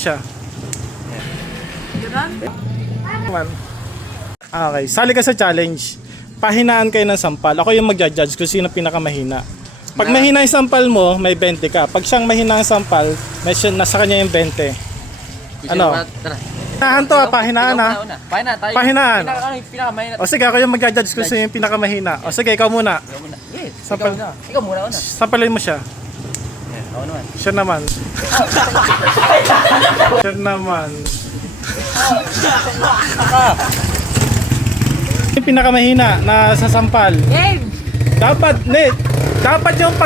siya. Okay, sali ka sa challenge. Pahinaan kayo ng sampal. Ako yung magja-judge kung sino pinakamahina. Pag mahina yung sampal mo, may 20 ka. Pag siyang mahina ang sampal, nasa kanya yung 20. Ano? Pahinaan to, pahinaan ha. Pahinaan tayo. Pahinaan. Pinakamahina. O sige, ako yung magja-judge kung sino yung pinakamahina. O sige, ikaw muna. Yes, Sampal. ikaw muna una. Sampalin mo siya. Ako naman. Siya naman. Siya naman. Yung pinakamahina na sasampal. Dapat, net. Dapat yung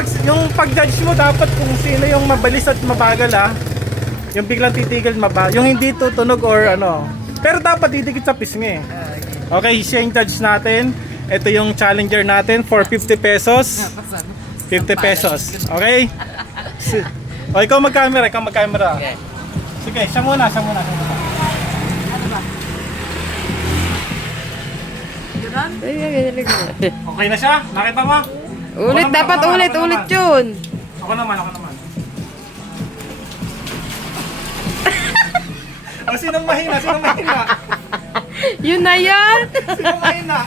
pag-judge mo dapat kung sino yung mabilis at mabagal Yung biglang titigil yung hindi tutunog or ano. Pero dapat didikit sa pisngi. Okay, siya yung judge natin. Ito yung challenger natin for 50 pesos. 50 pesos. Okay? O ikaw mag-camera, Okay. Sige, siya muna. Ano ba? Okay na siya? Nakita mo? Ulit, dapat ulit yun. Ako naman. O, sinong mahina? Yun na yan. Sinong mahina?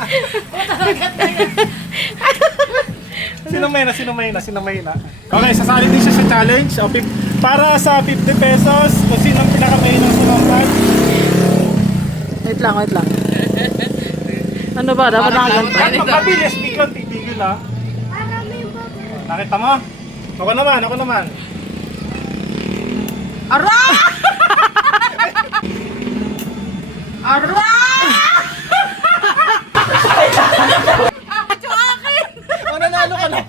Okay, sasali din siya sa challenge. O, para sa 50 pesos, kung sinong pinakamahinang sumampal. Wait lang. Ano ba? Dapat nakaganda. Kahit magpabilis, biglang titigil Nakita mo? Ako naman. Ara! Ara! O, nanalo ka na.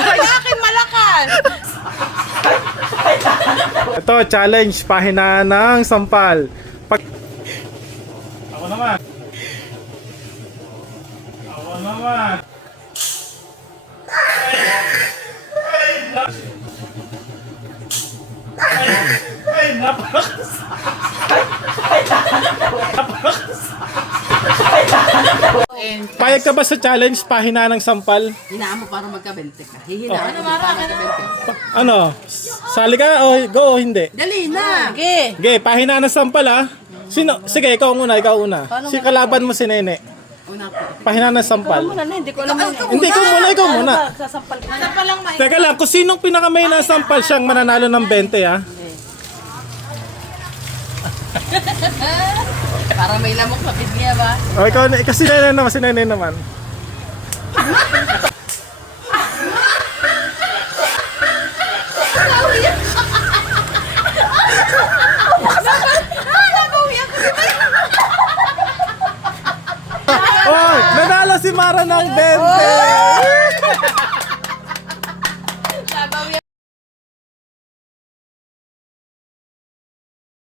Ay, akin malakas! Ito, challenge, pahinaan ng sampal. Ako naman. Ay, napakakas. Payag ka ba sa challenge, pahinaan ng sampal? Hinaan mo para magka-20 ka. Hihinaan mo para magka-20. Ano? Sali ka o go o hindi? Dali na! Okay. Okay, pahinaan ng sampal Sige, ikaw una. Si kalaban mo si Nene. Una po. Pahinaan ng sampal. Muna na, hindi ko alam yun. Hindi, ikaw muna. Sasampal ko. Sasampal lang may. Teka lang, kung sinong pinakamahina ng sampal siyang mananalo ng 20 Para may lamok sa pisngiya ba? O ikaw, kasi si Nene naman. Oh, nanalo si Mara ng 20!